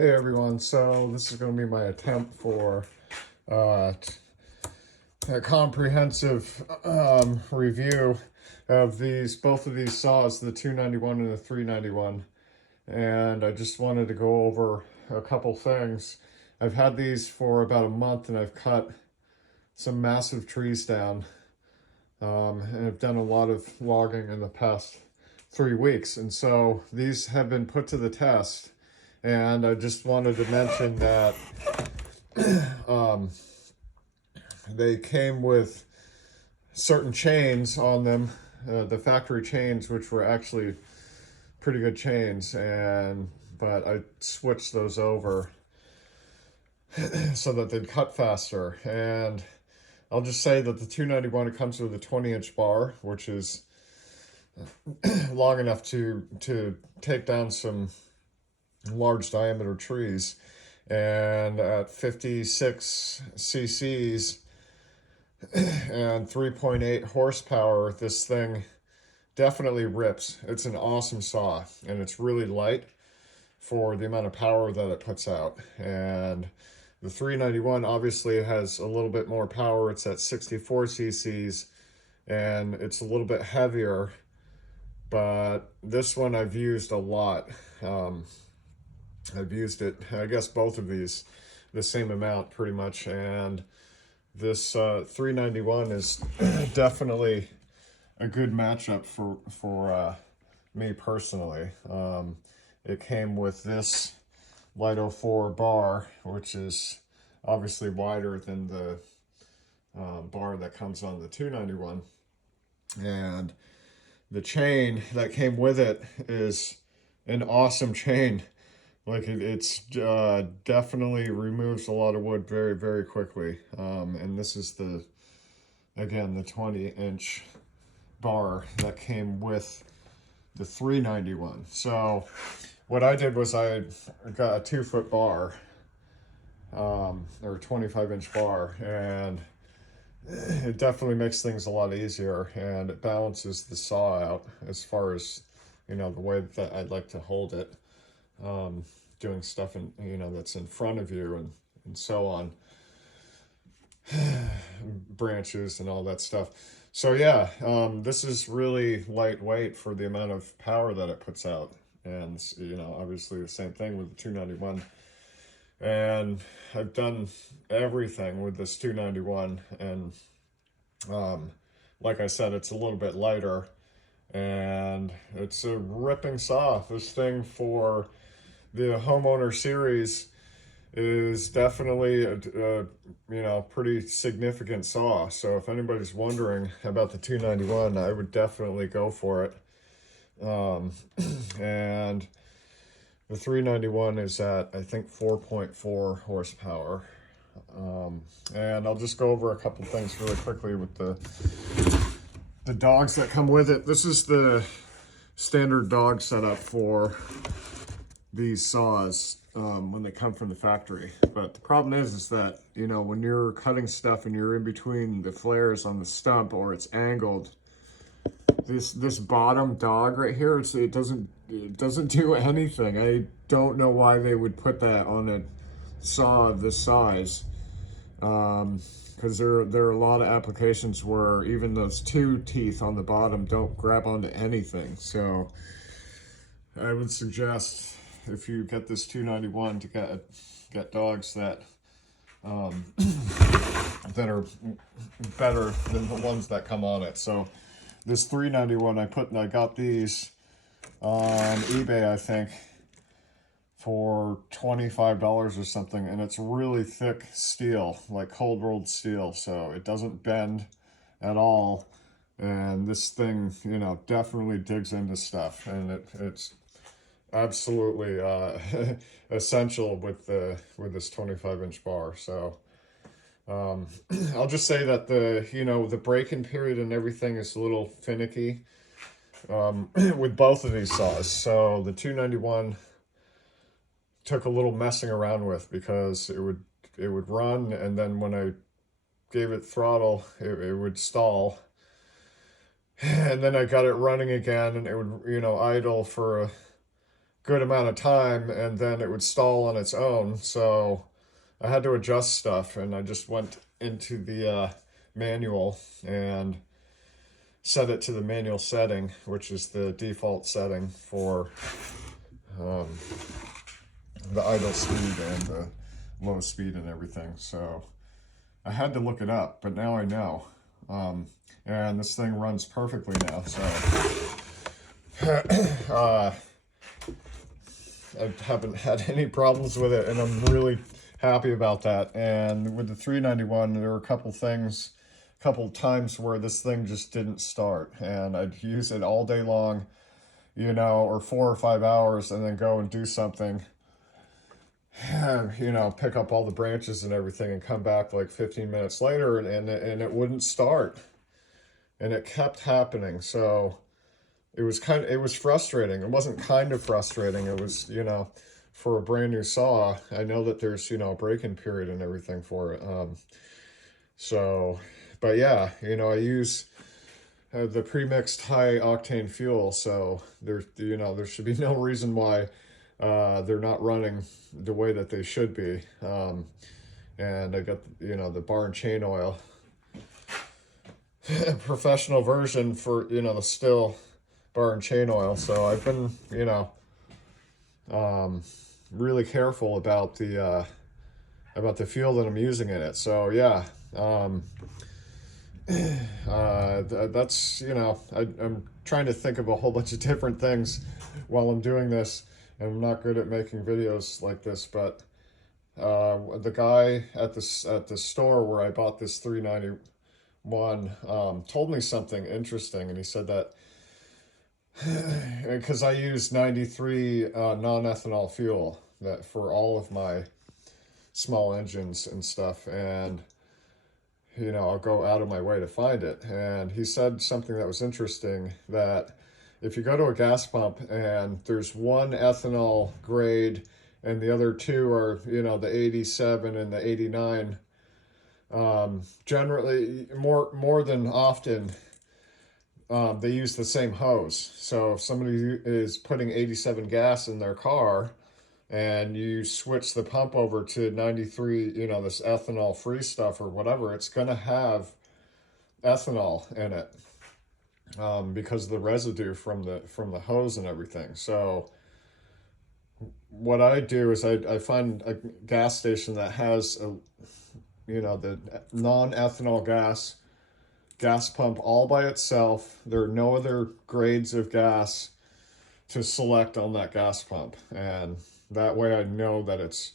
Hey everyone, so this is going to be my attempt for uh, a comprehensive review of both of these saws, the 291 and the 391. And I just wanted to go over a couple things. I've had these for about a month and I've cut some massive trees down. And I've done a lot of logging in the past 3 weeks. And so these have been put to the test. And I just wanted to mention that they came with certain chains on them, the factory chains, which were actually pretty good chains, but I switched those over so that they'd cut faster. And I'll just say that the 291, it comes with a 20-inch bar, which is long enough to take down some large diameter trees, and at 56 cc's and 3.8 horsepower, this thing definitely rips. It's an awesome saw, and it's really light for the amount of power that it puts out. And the 391 obviously has a little bit more power. It's at 64 cc's and it's a little bit heavier, but this one I've used a lot. I've used it, I guess both of these, the same amount pretty much, and this 391 is definitely a good matchup for me personally. It came with this Light 04 bar, which is obviously wider than the bar that comes on the 291, and the chain that came with it is an awesome chain. Like it's definitely removes a lot of wood very, very quickly. And this is again, the 20-inch bar that came with the 391. So what I did was I got a 2-foot bar, or 25-inch bar, and it definitely makes things a lot easier, and it balances the saw out as far as, the way that I'd like to hold it. Doing stuff that's in front of you and so on, branches and all that stuff. So yeah, this is really lightweight for the amount of power that it puts out, and obviously the same thing with the 291. And I've done everything with this 291, and like I said, it's a little bit lighter, and it's a ripping saw. This thing for the homeowner series is definitely a pretty significant saw. So if anybody's wondering about the 291, I would definitely go for it. And the 391 is at, I think, 4.4 horsepower. And I'll just go over a couple things really quickly with the dogs that come with it. This is the standard dog setup for these saws when they come from the factory. But the problem is that, when you're cutting stuff and you're in between the flares on the stump, or it's angled, this bottom dog right here, it doesn't do anything. I don't know why they would put that on a saw of this size, because there are a lot of applications where even those 2 teeth on the bottom don't grab onto anything. So I would suggest, if you get this 291, to get dogs that that are better than the ones that come on it. So this 391, I got these on eBay, I think, for $25 or something, and it's really thick steel, like cold rolled steel, so it doesn't bend at all. And this thing, definitely digs into stuff, and it's absolutely essential with this 25-inch bar. So I'll just say that the break-in period and everything is a little finicky with both of these saws. So the 291 took a little messing around with, because it would run, and then when I gave it throttle, it would stall. And then I got it running again, and it would, idle for a good amount of time and then it would stall on its own. So I had to adjust stuff, and I just went into the manual and set it to the manual setting, which is the default setting for the idle speed and the low speed and everything. So I had to look it up, but now I know. And this thing runs perfectly now, so I haven't had any problems with it, and I'm really happy about that. And with the 391, there were a couple times where this thing just didn't start, and I'd use it all day long, you know, or 4 or 5 hours, and then go and do something, you know, pick up all the branches and everything, and come back like 15 minutes later, and it wouldn't start, and it kept happening. So it was frustrating. It wasn't kind of frustrating. It was, you know, for a brand new saw, I know that there's, you know, a break-in period and everything for it. So, but yeah, you know, I use the pre-mixed high octane fuel, so there, you know, there should be no reason why they're not running the way that they should be. And I got, you know, the bar and chain oil professional version for, you know, the Stihl bar and chain oil. So I've been, you know, really careful about the fuel that I'm using in it. So yeah, that's, you know, I'm trying to think of a whole bunch of different things while I'm doing this. I'm not good at making videos like this, but the guy at the store where I bought this 391 told me something interesting, and he said that because I use 93 non-ethanol fuel that for all of my small engines and stuff, and you know, I'll go out of my way to find it. And he said something that was interesting, that if you go to a gas pump and there's one ethanol grade and the other two are, you know, the 87 and the 89, generally, more than often, they use the same hose. So if somebody is putting 87 gas in their car and you switch the pump over to 93, you know, this ethanol free stuff or whatever, it's going to have ethanol in it, because of the residue from the hose and everything. So what I do is I find a gas station that has a, you know, the non-ethanol gas pump all by itself. There are no other grades of gas to select on that gas pump, and that way I know that it's,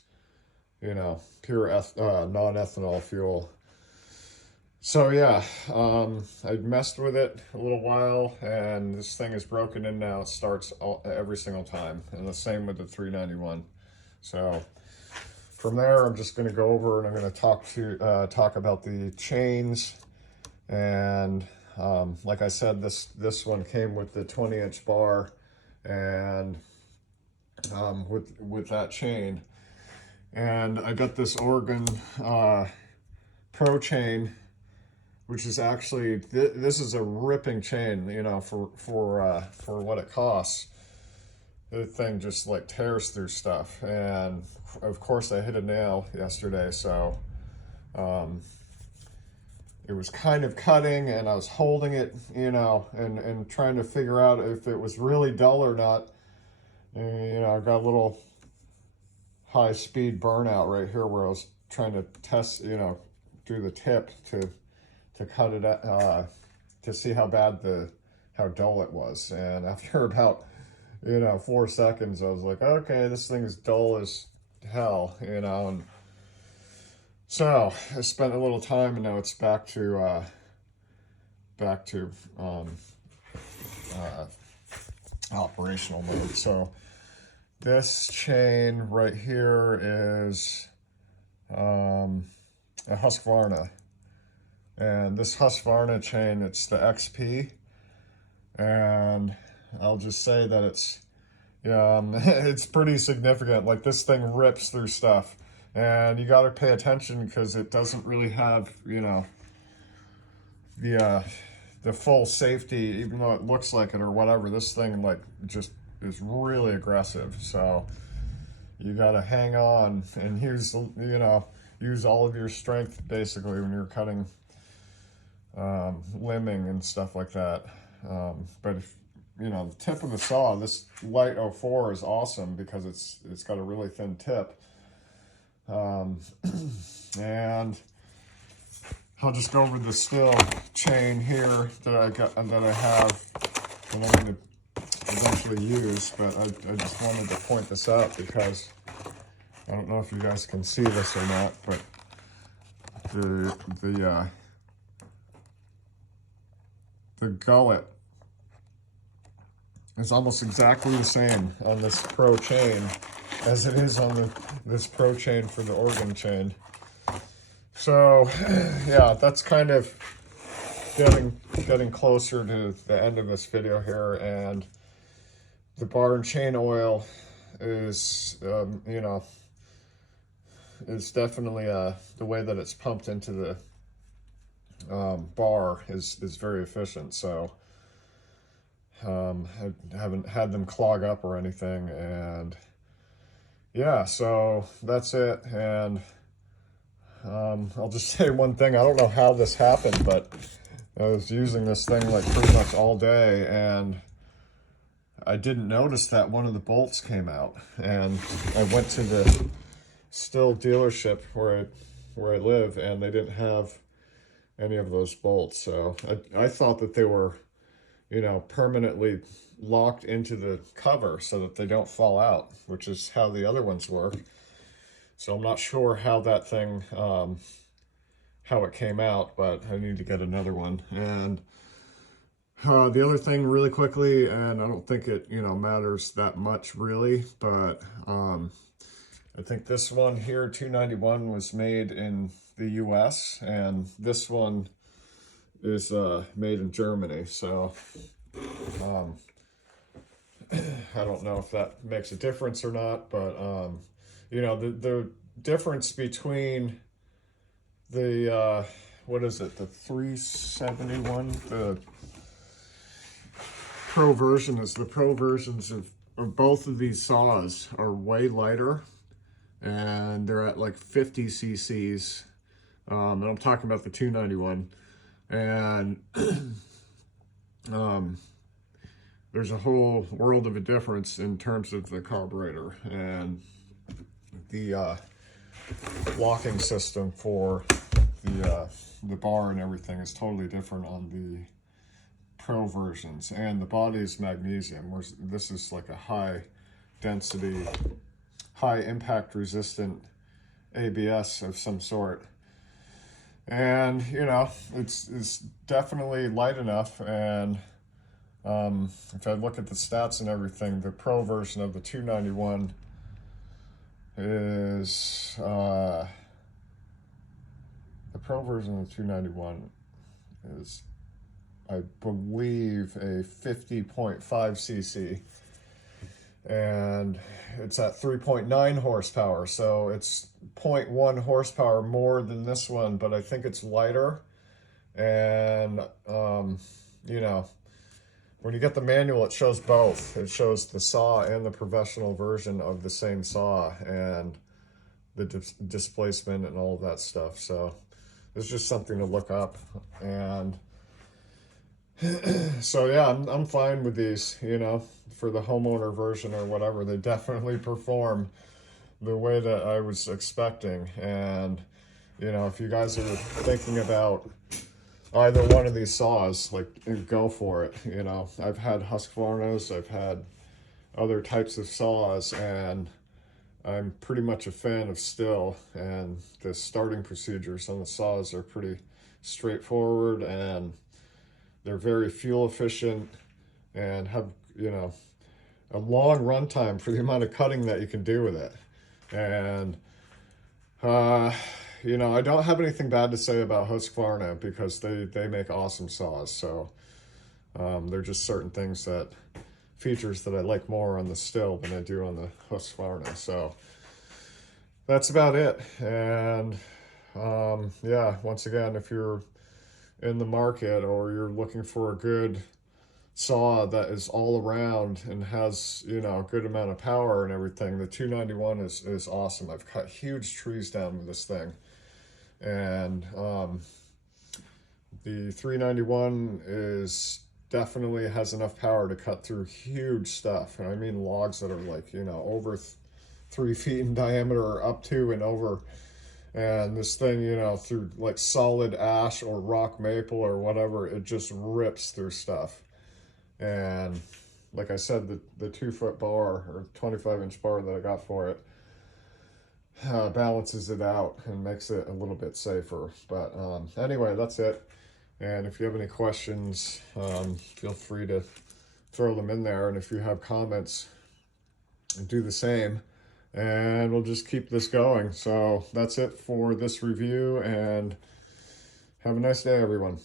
you know, pure non-ethanol fuel. So yeah, I messed with it a little while, and this thing is broken in now. It starts every single time, and the same with the 391. So from there, I'm just going to go over and I'm going to talk about the chains. And like I said, this one came with the 20-inch bar, and with that chain. And I got this Oregon Pro chain, which is actually, this is a ripping chain, you know, for what it costs. The thing just like tears through stuff. And of course I hit a nail yesterday, so it was kind of cutting, and I was holding it, you know, and trying to figure out if it was really dull or not. And, you know, I got a little high speed burnout right here where I was trying to test, you know, do the tip to cut it to see how dull it was. And after about, you know, 4 seconds, I was like, okay, this thing is dull as hell, you know. And so I spent a little time, and now it's back to operational mode. So this chain right here is a Husqvarna, and this Husqvarna chain, it's the XP, and I'll just say that it's it's pretty significant. Like, this thing rips through stuff, and you got to pay attention because it doesn't really have, you know, the full safety, even though it looks like it or whatever. This thing, like, just is really aggressive. So you got to hang on and use, you know, use all of your strength basically when you're cutting, limbing and stuff like that. But if, you know, the tip of the saw, this light 04 is awesome because it's got a really thin tip. And I'll just go over the Stihl chain here that I have that I'm going to eventually use, but I just wanted to point this out because I don't know if you guys can see this or not, but the gullet is almost exactly the same on this Pro chain as it is on this Pro chain for the organ chain. So yeah, that's kind of getting closer to the end of this video here, and the bar and chain oil is, you know, is definitely the way that it's pumped into the bar is very efficient. So I haven't had them clog up or anything, and yeah, so that's it. And I'll just say one thing. I don't know how this happened, but I was using this thing like pretty much all day, and I didn't notice that one of the bolts came out. And I went to the Stihl dealership where I live, and they didn't have any of those bolts. So I thought that they were, you know, permanently locked into the cover so that they don't fall out, which is how the other ones work. So I'm not sure how that thing, how it came out, but I need to get another one. And the other thing really quickly, and I don't think it, you know, matters that much really, but I think this one here, 291, was made in the US, and this one is made in Germany. So I don't know if that makes a difference or not, but you know, the difference between the what is it, the 371, the Pro version, is the Pro versions of both of these saws are way lighter, and they're at like 50 cc's, and I'm talking about the 291, and there's a whole world of a difference in terms of the carburetor, and the locking system for the bar and everything is totally different on the Pro versions. And the body is magnesium, whereas this is like a high density, high impact resistant ABS of some sort. And you know, it's definitely light enough. And if I look at the stats and everything, the Pro version of the 291 is the Pro version of the 291 is, I believe, a 50.5 cc, and it's at 3.9 horsepower, so it's 0.1 horsepower more than this one, but I think it's lighter. And you know, when you get the manual, it shows both. It shows the saw and the professional version of the same saw, and the displacement and all of that stuff. So it's just something to look up. And so yeah, I'm fine with these, you know, for the homeowner version or whatever. They definitely perform the way that I was expecting. And you know, if you guys are thinking about either one of these saws, like, go for it. You know, I've had Husqvarnas, I've had other types of saws, and I'm pretty much a fan of Stihl, and the starting procedures on the saws are pretty straightforward, and they're very fuel efficient and have, you know, a long runtime for the amount of cutting that you can do with it. And you know, I don't have anything bad to say about Husqvarna because they make awesome saws. So they're just certain things, that features that I like more on the Stihl than I do on the Husqvarna. So that's about it. And yeah, once again, if you're in the market or you're looking for a good saw that is all around and has, you know, a good amount of power and everything, the 291 is awesome. I've cut huge trees down with this thing. And the 391 is definitely has enough power to cut through huge stuff. And I mean logs that are like, you know, over 3 feet in diameter or up to and over. And this thing, you know, through like solid ash or rock maple or whatever, it just rips through stuff. And like I said, the 2-foot bar or 25-inch bar that I got for it balances it out and makes it a little bit safer. But anyway, that's it. And if you have any questions, feel free to throw them in there. And if you have comments, do the same. And we'll just keep this going. So that's it for this review, and have a nice day, everyone.